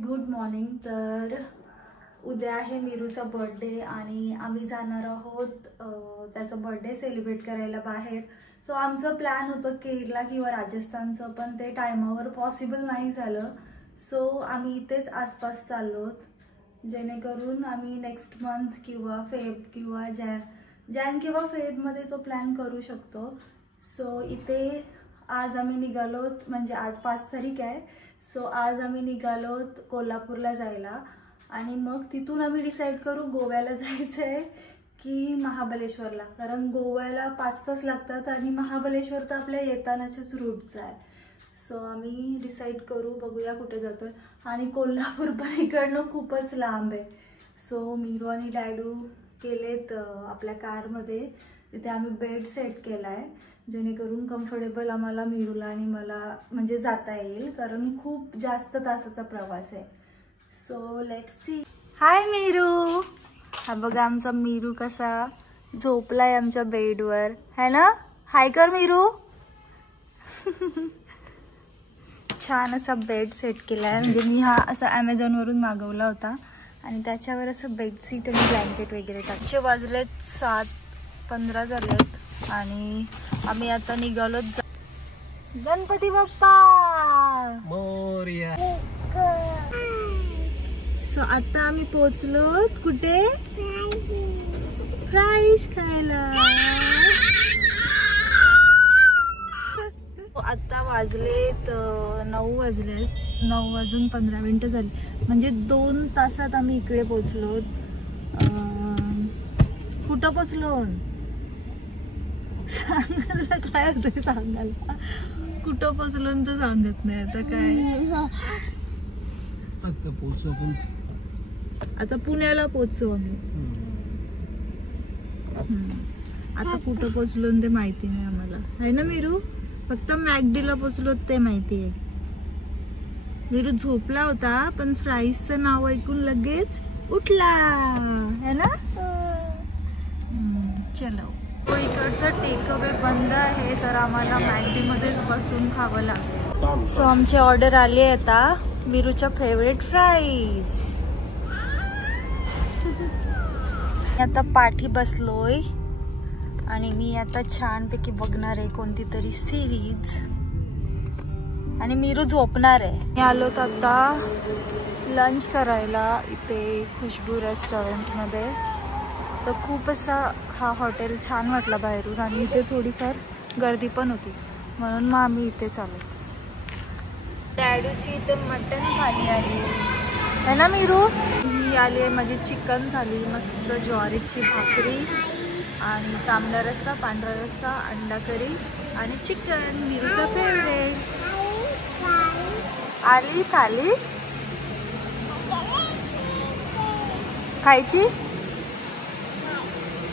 Good morning. तर उद्या आहे मीरूचा बर्थडे आणि आम्ही जाणार आहोत त्याचा बर्थडे सेलिब्रेट करायला बाहेर। सो आमचं प्लॅन होतं केरला किंवा राजस्थानचं, पण ते टायमावर पॉसिबल नाही झालं। सो आम्ही इथेच आसपास चाललो, जेणेकरून आम्ही नेक्स्ट मंथ किंवा फेब किंवा जॅन किंवा फेबमध्ये तो प्लॅन करू शकतो। सो इथे आज आम्ही निघालोत, म्हणजे आज 5 तारीख आहे। सो आज आम्ही निघालोत कोल्हापूरला जायला आणि मग तिथून आम्ही डिसाईड करू गोव्याला जायचं आहे की महाबलेश्वरला, कारण गोव्याला 5 तास लागतात आणि महाबलेश्वर तर आपल्या येतानाच्याच रूटचं आहे। सो आम्ही डिसाईड करू, बघूया कुठे जातोय। आणि कोल्हापूर पण इकडनं खूपच लांब आहे। सो मीरू आणि डॅडू केलेत आपल्या कारमध्ये, तिथे आम्ही बेड सेट केला आहे, जेणेकरून कम्फर्टेबल आम्हाला मीरूला आणि मला म्हणजे जाता येईल, कारण खूप जास्त तासाचा प्रवास आहे। So let's see. Hi Meeru, हा बघा आमचा मीरू कसा झोपलाय आमच्या बेडवर, है ना? हाय कर मीरू। छान असा बेड सेट केलाय, म्हणजे मी हा असा ॲमेझॉनवरून मागवला होता आणि त्याच्यावर असं बेडशीट आणि ब्लँकेट वगैरे टाकचे। वाजलेत 7:15 झालेत आणि आम्ही आता निघालो गणपती बाप्पा मोरया। सो आता आम्ही पोहोचलो कुठे? फ्राईज खायला। आता वाजलेत 9 वाजलेत, 9:15 झाली, म्हणजे 2 तासात आम्ही इकडे पोहोचलो। कुठं पोहोचलो सांगायला काय होतं, सांगायला कुठं पोहोचलो तर सांगत नाही आता काय। आता पुण्याला पोहोचू आम्ही। आता कुठं पोहोचलो ते माहिती नाही आम्हाला, आहे ना मीरू? फक्त मॅकडीला पोहोचलो ते माहिती आहे। मीरू झोपला होता पण फ्राईजचं नाव ऐकून लगेच उठला, है ना? चलो, इकडचं टेकअवे बंद आहे, तर आम्हाला मॅकडीमध्येच बसून खावं लागेल। सो आमची ऑर्डर आली आहे आता मीरूच्या फेवरेट फ्राईज। आता पाठी बसलोय आणि मी आता छानपैकी बघणार आहे कोणती तरी सिरीज आणि मीरू झोपणार आहे। मी आलो तर आता लंच करायला इथे खुशबू रेस्टॉरंटमध्ये। तर खूप असा हा हॉटेल छान वाटला बाहेरून आणि इथे थोडीफार गर्दी पण होती, म्हणून मग आम्ही इथेच आलो। डॅडूची इथे मटन थाली आली आहे ना मीरू? ही आली आहे माझी चिकन थाली, मस्त ज्वारीची भाकरी आणि तांबडा रस्सा, पांढरा रस्सा, अंडा करी आणि चिकन, मीरूचा फेवरेट। आली थाली खायची?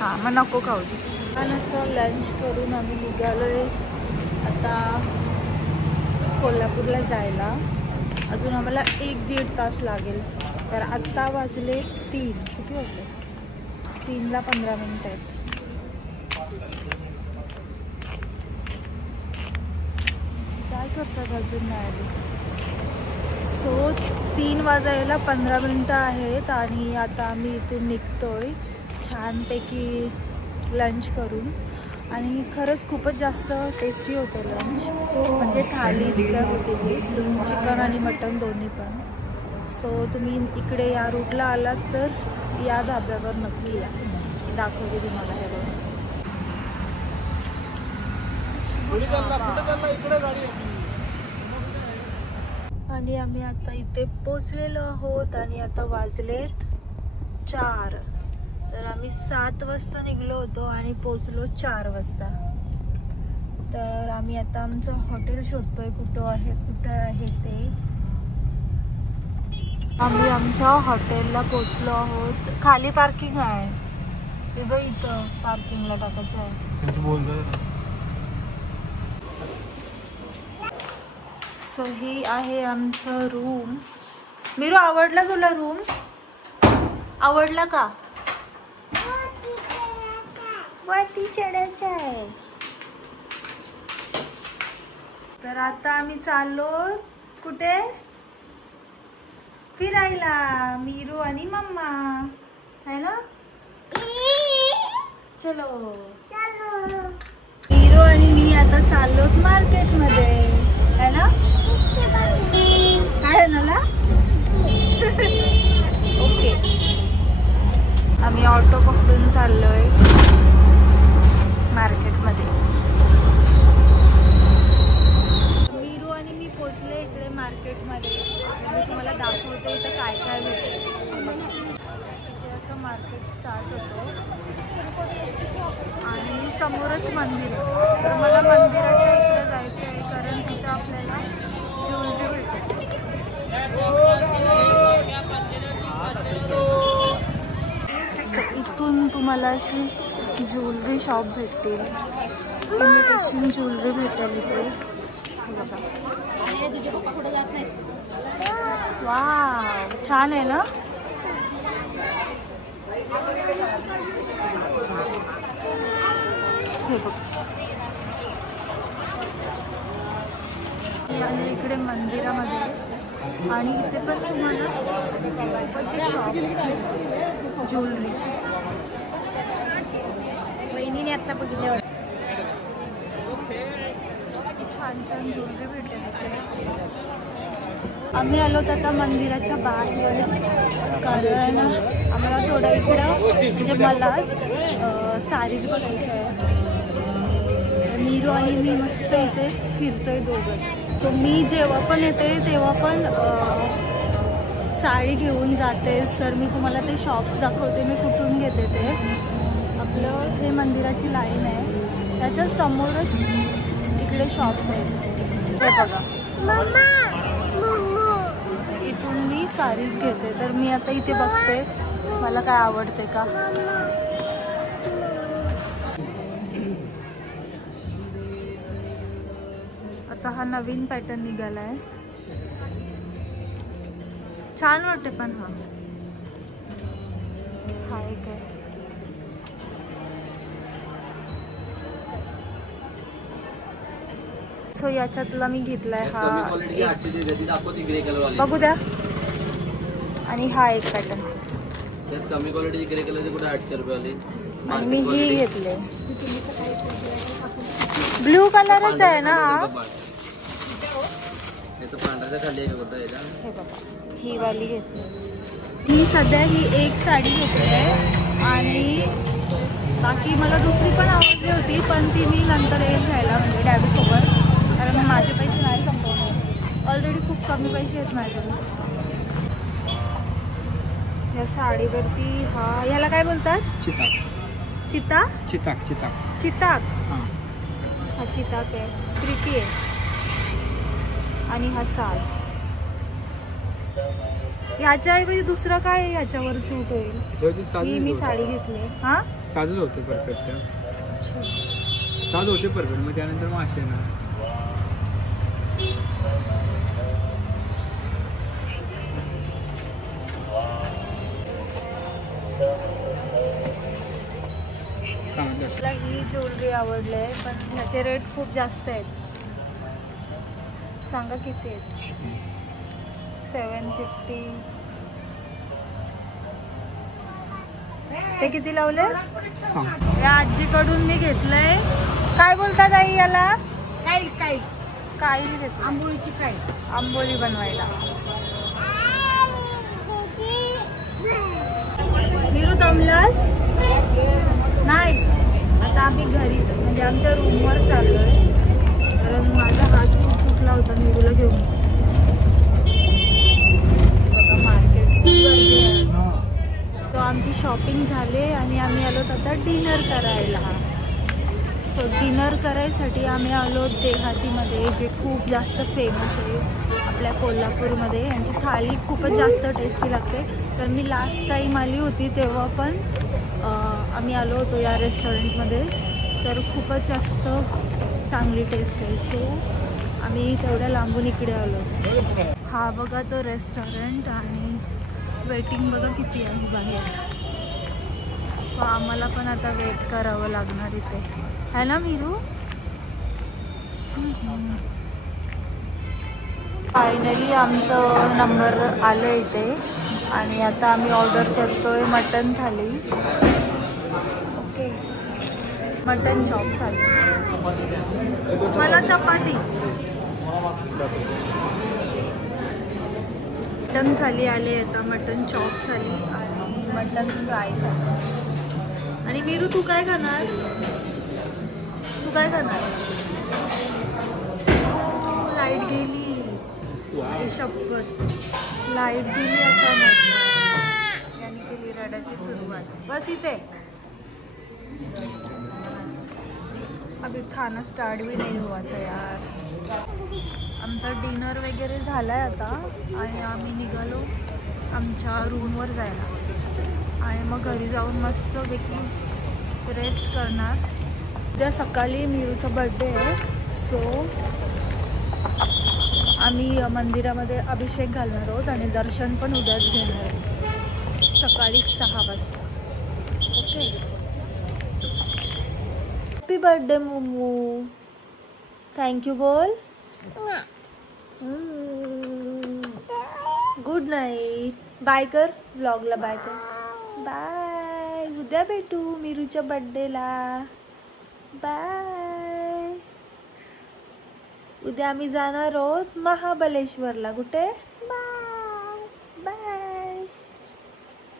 हां मग नको खाऊ दे। छान असं लंच करून आम्ही निघालोय आता कोल्हापूरला जायला। अजून आम्हाला 1-1.5 तास लागेल, तर आत्ता वाजले 3, किती वाजले? 3ला 15 मिनिट आहेत। काय करतात अजून नाही आले। सो 3 वाजायला 15 मिनिटं आहेत आणि आता आम्ही इथून निघतोय छानपैकी लंच करून। आणि खरंच खूपच जास्त टेस्टी होतं लंच, म्हणजे थाली जी काय होती ती चिकन आणि मटन दोन्ही पण। सो तुम्ही इकडे या रूटला आलात तर या धाब्यावर नक्की या, दाखवते तुम्हाला हे बघा। आणि आम्ही आता इथे पोचलेलो आहोत आणि आता वाजलेत 4, तर आम्ही 7 वाजता निघलो होतो आणि पोचलो 4 वाजता। तर आम्ही आता आमचं हॉटेल शोधतोय कुठं आहे ते. आम्ही आमच्या हॉटेलला पोचलो आहोत. खाली पार्किंग आहे ते बघ, इथं पार्किंगला टाकायचं आहे. सो ही आहे आमचं रूम. मीरू, आवडला तुला रूम? आवडला का? वरती चढायचं आहे. तर आता आम्ही चाललो कुठे? फिरायला. मीरू आणि मम्मा है ना. चलो मीरू आणि मी आता चाललो मार्केट मध्ये है ना. काय ना ओके. आम्ही ऑटो पकडून चाललोय मार्केटमध्ये. मीरू आणि मी पोचले इकडे मार्केटमध्ये. मी तुम्हाला दाखवते इथं काय काय भेटेल. इथे असं मार्केट स्टार्ट होतो आणि समोरच मंदिर आहे. तर मला मंदिराच्या इकडे जायचं आहे कारण तिथं आपल्याला ज्वेलरी भेटेल. इथून तुम्हाला अशी ज्वेलरी शॉप भेटतील. इमिटेशन ज्वेलरी भेटेल इथे. वाव, छान आहे ना. हे बघ, आणि इकडे मंदिरामध्ये आणि इथे पण तुम्हाला असे शॉप्स ज्वेलरीचे. वहिनीने आता बघितले छान छान ज्वेलरी भेटेल इथे. आम्ही आलो आता मंदिराच्या बाहेर कारण आम्हाला थोडं इकडं म्हणजे मलाच साडीज बघायचं आहे. मीरू आणि मी मस्त इथे फिरतोय दोघंच. तो मी जेव्हा पण येते तेव्हा पण साडी घेऊन जातेस. तर मी तुम्हाला ते शॉप्स दाखवते मी कुठून घेते ते. आपलं हे मंदिराची लाईन आहे, त्याच्या समोरच इकडे शॉप्स आहेत. हे बघा, इथून मी साडीज घेते. तर मी आता इथे बघते मला काय आवडते का. आता हा नवीन पॅटर्न निघालाय, छान वाटते. पण हा एक आहे. सो याच्यातला मी घेतलाय हा, बघू द्या. आणि हा एक पॅटर्न कमी क्वालिटी ग्रे कलरचे कुठे 800 रुपये वाले. आणि मी ही घेतले ब्लू कलरच आहे ना. हे बघा, ही वाली घेतली मी. सध्या ही एक साडी घेतली आहे आणि बाकी मला दुसरी पण आवडली होती, पण ती मी नंतर येईल घ्यायला म्हणजे डॅबीसोबत. कारण माझे पैसे नाही संपवणार. ऑलरेडी खूप कमी पैसे आहेत माझ्याकडे. या साडीवरती ह्याला काय बोलतात? चिताक. चिताक. चिताक. हा चिताक आहे, प्रिटी आहे. आणि हा साज. ह्याच्याऐवजी दुसरं काय आहे ह्याच्यावर सूट होईल? ही मी साडी घेतली. हा साजच होते परफेक्ट. साज होते परफेक्ट. मग त्यानंतर मग असे ना मला ही ज्वेलरी आवडली आहे, पण ह्याचे रेट खूप जास्त आहेत. सांगा किती आहेत? 750. ते किती लावले? या आजीकडून मी घेतलंय. काय बोलतात आई याला? काईल घेतली. आंबोळीची काईल. आंबोळी बनवायला. मीरू दमलास? नाही. आता आम्ही घरीच म्हणजे आमच्या रूमवर चाललोय कारण माझा हात फुटला होता मीरूला घेऊन. बघा मार्केट खूप गर्दी आहे. तो आमची शॉपिंग झाली आणि आम्ही आलो आता डिनर करायला. सो डिनर करायसाठी आम्ही आलो देहातीमध्ये, जे खूप जास्त फेमस आहे आपल्या कोल्हापूरमध्ये. यांची थाळी खूपच जास्त टेस्टी लागते. तर मी लास्ट टाईम आली होती तेव्हा पण आम्ही आलो होतो या रेस्टॉरंटमध्ये, तर खूपच जास्त चांगली टेस्ट आहे. सो आम्ही तेवढ्या लांबून इकडे आलो. हा बघा तो रेस्टॉरंट, आणि वेटिंग बघा किती आहे बाहेर. सो आम्हाला पण आता वेट करावं लागणार इथे, है ना मीरू? फायनली आमचं नंबर आलं इथे, आणि आता आम्ही ऑर्डर करतोय मटन थाली. ओके, मटन चॉप थाली. मला चपाती. मटन थाली आले, आता मटन चॉप थाली आणि मटन फ्राय थाली. आणि मीरू तू काय खाणार? तू काय खाणार? लाईट गेली, शपथ लाईट गेली अचानक. याने केली रडायची सुरुवात. बस इथे. अभी खाना स्टार्ट भी नहीं हुआ था यार. आमचा डिनर वगैरे झालाय आता, आणि आम्ही निघालो आमच्या रूमवर जायला, आणि मग घरी जाऊन मस्तपैकी रेस्ट करणार. उद्या सकाळी मीरूचा बर्थडे आहे, सो आम्ही मंदिरामध्ये अभिषेक घालणार आहोत, आणि दर्शन पण उद्याच घेणार आहे सकाळी 6 वाजता. Okay, happy birthday Momu. Thank you बोल. Good night. बाय कर, व्लॉगला बाय कर. बाय. उद्या भेटू मीरूच्या बर्थडेला. बाय. उद्या आम्ही जाणार आहोत महाबलेश्वरला. कुठे?